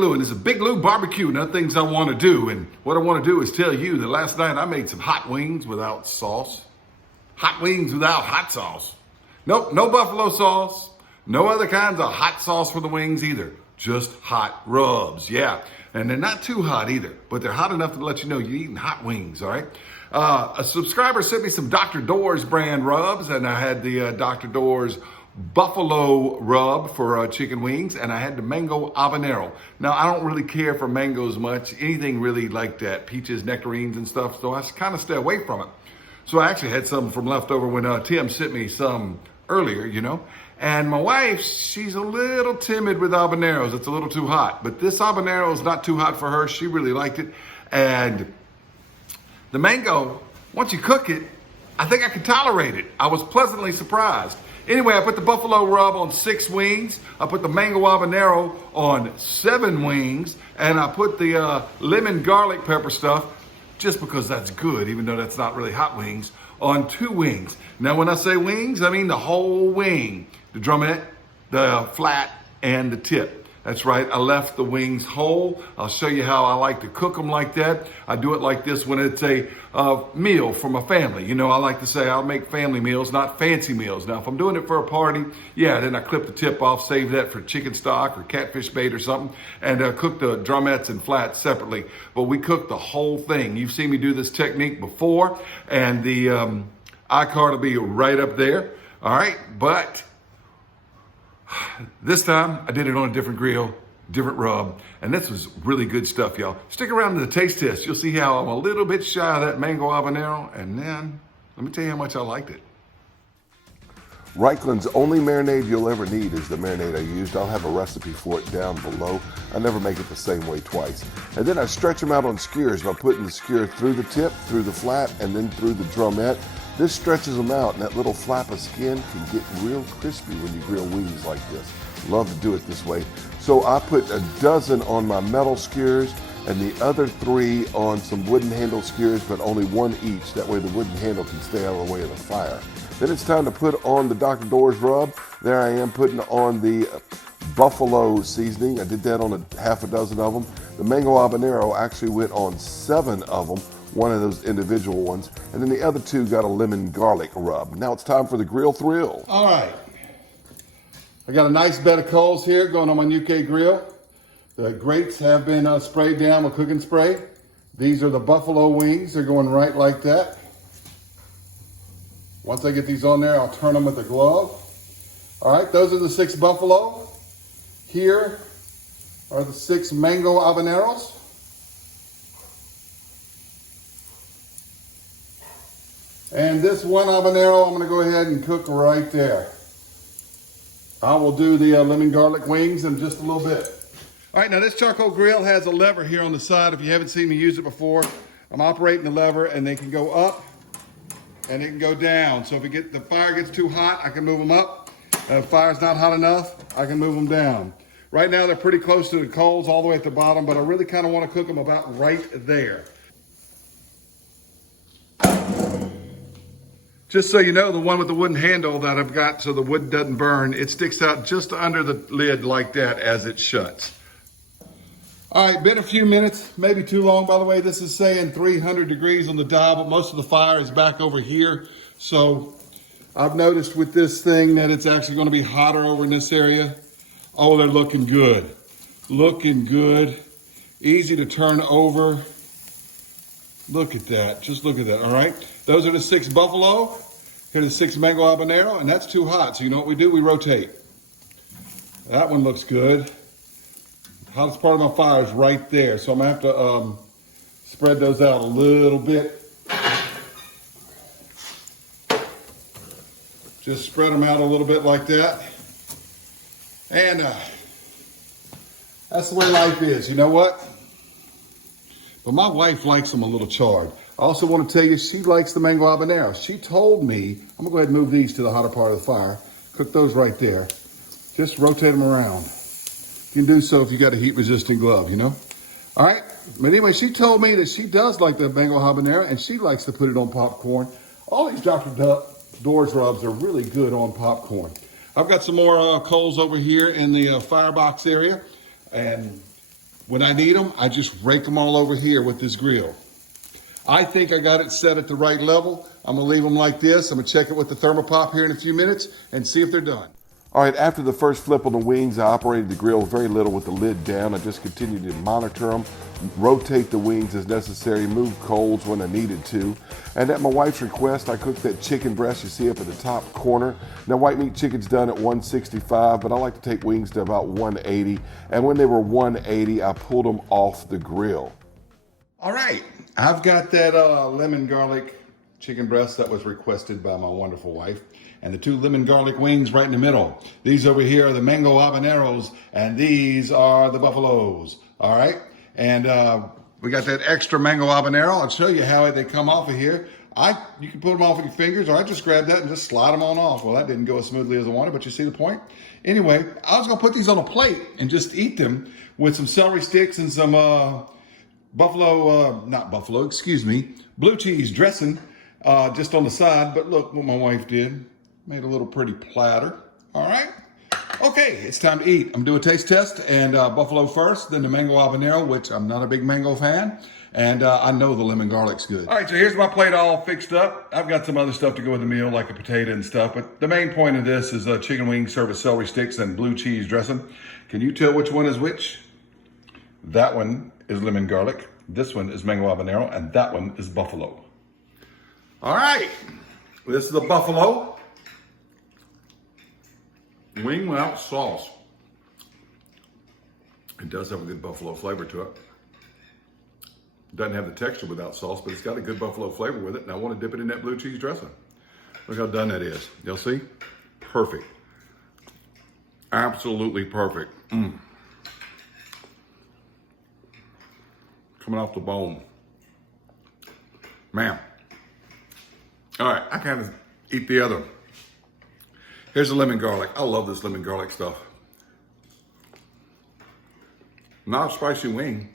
Lou, and it's a Big Lou barbecue and other things I want to do. And what I want to do is tell you that last night I made some hot wings without sauce. Hot wings without hot sauce. Nope, no buffalo sauce. No other kinds of hot sauce for the wings either. Just hot rubs, yeah. And they're not too hot either, but they're hot enough to let you know you're eating hot wings, all right? A subscriber sent me some Dr. Doors brand rubs, and I had the Dr. Doors buffalo rub for chicken wings, and I had the mango habanero. Now, I don't really care for mangoes much, anything really like that, peaches, nectarines and stuff, so I kind of stay away from it. So I actually had some from leftover when Tim sent me some earlier, you know. And my wife, she's a little timid with habaneros. It's a little too hot, but this habanero is not too hot for her. She really liked it. And the mango, once you cook it, I think I could tolerate it. I was pleasantly surprised. Anyway, I put the buffalo rub on 6 wings. I put the mango habanero on 7 wings. And I put the lemon garlic pepper stuff, just because that's good, even though that's not really hot wings, on 2 wings. Now, when I say wings, I mean the whole wing. The drumette, the flat, and the tip. That's right, I left the wings whole. I'll show you how I like to cook them like that. I do it like this when it's a meal from a family. You know, I like to say I'll make family meals, not fancy meals. Now, if I'm doing it for a party, yeah, then I clip the tip off, save that for chicken stock or catfish bait or something, and cook the drumettes and flats separately. But we cook the whole thing. You've seen me do this technique before, and the iCard will be right up there. All right, but this time I did it on a different grill, different rub, and this was really good stuff, y'all. Stick around to the taste test. You'll see how I'm a little bit shy of that mango habanero, and then let me tell you how much I liked it. Reichland's only marinade you'll ever need is the marinade I used. I'll have a recipe for it down below. I never make it the same way twice. And then I stretch them out on skewers by putting the skewer through the tip, through the flat, and then through the drumette. This stretches them out, and that little flap of skin can get real crispy when you grill wings like this. Love to do it this way. So I put a dozen on my metal skewers and the other 3 on some wooden handle skewers, but only 1 each. That way the wooden handle can stay out of the way of the fire. Then it's time to put on the Dr. Doors rub. There I am putting on the buffalo seasoning. I did that on a half a dozen of them. The mango habanero actually went on 7 of them. One of those individual ones, and then the other 2 got a lemon garlic rub. Now it's time for the grill thrill. All right, I got a nice bed of coals here going on my Ñuke grill. The grates have been sprayed down with cooking spray. These are the buffalo wings. They're going right like that. Once I get these on there, I'll turn them with a glove. All right, those are the 6 buffalo. Here are the 6 mango habaneros. And this 1 habanero, I'm going to go ahead and cook right there. I will do the lemon garlic wings in just a little bit. All right, now this charcoal grill has a lever here on the side. If you haven't seen me use it before, I'm operating the lever, and they can go up and it can go down. So if the fire gets too hot, I can move them up. If the fire's not hot enough, I can move them down. Right now, they're pretty close to the coals all the way at the bottom, but I really kind of want to cook them about right there. Just so you know, the one with the wooden handle that I've got so the wood doesn't burn, it sticks out just under the lid like that as it shuts. All right, been a few minutes, maybe too long. By the way, this is saying 300 degrees on the dial, but most of the fire is back over here. So I've noticed with this thing that it's actually going to be hotter over in this area. Oh, they're looking good. Looking good. Easy to turn over. Look at that. Just look at that. All right. Those are the 6 buffalo. Here's the 6 mango habanero, and that's too hot. So you know what we do? We rotate. That one looks good. The hottest part of my fire is right there. So I'm going to have to spread those out a little bit. Just spread them out a little bit like that. And that's the way life is. You know what? But my wife likes them a little charred. I also want to tell you, she likes the mango habanero. She told me, I'm gonna go ahead and move these to the hotter part of the fire. Cook those right there. Just rotate them around. You can do so if you got a heat resistant glove, you know? All right, but anyway, she told me that she does like the mango habanero and she likes to put it on popcorn. All these Dr. Doors rubs are really good on popcorn. I've got some more coals over here in the firebox area, and when I need them, I just rake them all over here with this grill. I think I got it set at the right level. I'm gonna leave them like this. I'm gonna check it with the thermopop here in a few minutes and see if they're done. All right, after the first flip on the wings, I operated the grill very little with the lid down. I just continued to monitor them, rotate the wings as necessary, move coals when I needed to. And at my wife's request, I cooked that chicken breast you see up at the top corner. Now, white meat chicken's done at 165, but I like to take wings to about 180. And when they were 180, I pulled them off the grill. All right, I've got that lemon garlic chicken breast that was requested by my wonderful wife, and the 2 lemon garlic wings right in the middle. These over here are the mango habaneros, and these are the buffaloes. All right, and we got that extra mango habanero. I'll show you how they come off of here. You can put them off with your fingers, or I just grab that and just slide them on off. Well, that didn't go as smoothly as I wanted, but you see the point? Anyway, I was gonna put these on a plate and just eat them with some celery sticks and some blue cheese dressing just on the side. But look what my wife did. Made a little pretty platter. All right. Okay, it's time to eat. I'm doing a taste test, and buffalo first, then the mango habanero, which I'm not a big mango fan, and I know the lemon garlic's good. All right, so here's my plate all fixed up. I've got some other stuff to go with the meal, like a potato and stuff, but the main point of this is chicken wings served with celery sticks and blue cheese dressing. Can you tell which one is which? That one is lemon garlic, this one is mango habanero, and that one is buffalo. All right, this is the buffalo wing without sauce. It does have a good buffalo flavor to it. Doesn't have the texture without sauce, but it's got a good buffalo flavor with it, and I want to dip it in that blue cheese dressing. Look how done that is. Y'all see? Perfect. Absolutely perfect. Coming off the bone. Man. All right, I kind of eat the other. Here's the lemon garlic. I love this lemon garlic stuff. Not a spicy wing,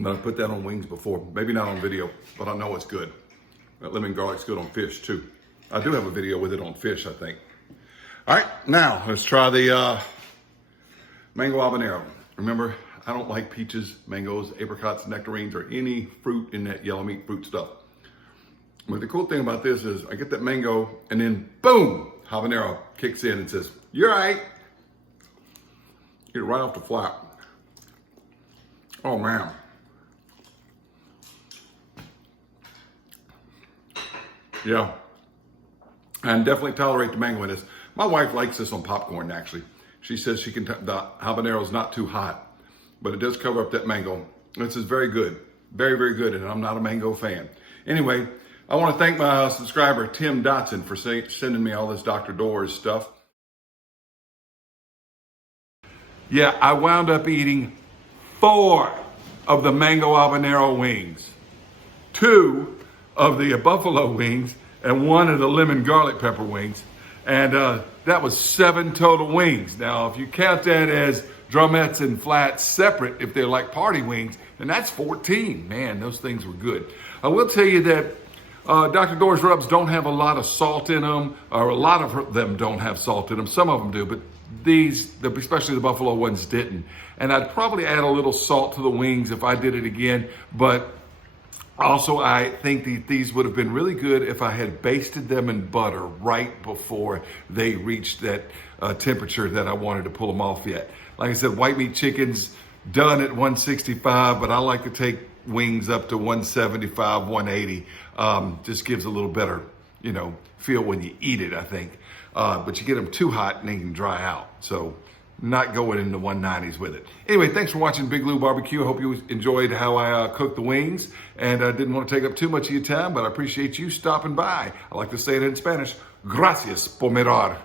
but I put that on wings before. Maybe not on video, but I know it's good. That lemon garlic's good on fish too. I do have a video with it on fish, I think. All right, now let's try the mango habanero. Remember, I don't like peaches, mangoes, apricots, nectarines, or any fruit in that yellow meat fruit stuff. But the cool thing about this is I get that mango and then boom, habanero kicks in and says, "You're right." Get it right off the flap. Oh man. Yeah. And definitely tolerate the mango in this. My wife likes this on popcorn actually. She says the habanero is not too hot, but it does cover up that mango. This is very good. Very, very good. And I'm not a mango fan. Anyway, I want to thank my subscriber, Tim Dotson, for sending me all this Dr. Doors stuff. Yeah, I wound up eating 4 of the mango habanero wings, 2 of the buffalo wings, and 1 of the lemon garlic pepper wings. And that was 7 total wings. Now, if you count that as drumettes and flats separate, if they're like party wings, then that's 14. Man, those things were good. I will tell you that Dr. Doors rubs don't have a lot of salt in them, or a lot of them don't have salt in them. Some of them do, but these, especially the buffalo ones, didn't. And I'd probably add a little salt to the wings if I did it again. But also, I think that these would have been really good if I had basted them in butter right before they reached that temperature that I wanted to pull them off yet. Like I said, white meat chicken's done at 165, but I like to take wings up to 175, 180. Just gives a little better, feel when you eat it, I think. But you get them too hot and they can dry out. So not going in the 190s with it. Anyway, thanks for watching Big Lou Barbecue. I hope you enjoyed how I cooked the wings. And I didn't want to take up too much of your time, but I appreciate you stopping by. I like to say it in Spanish. Gracias por mirar.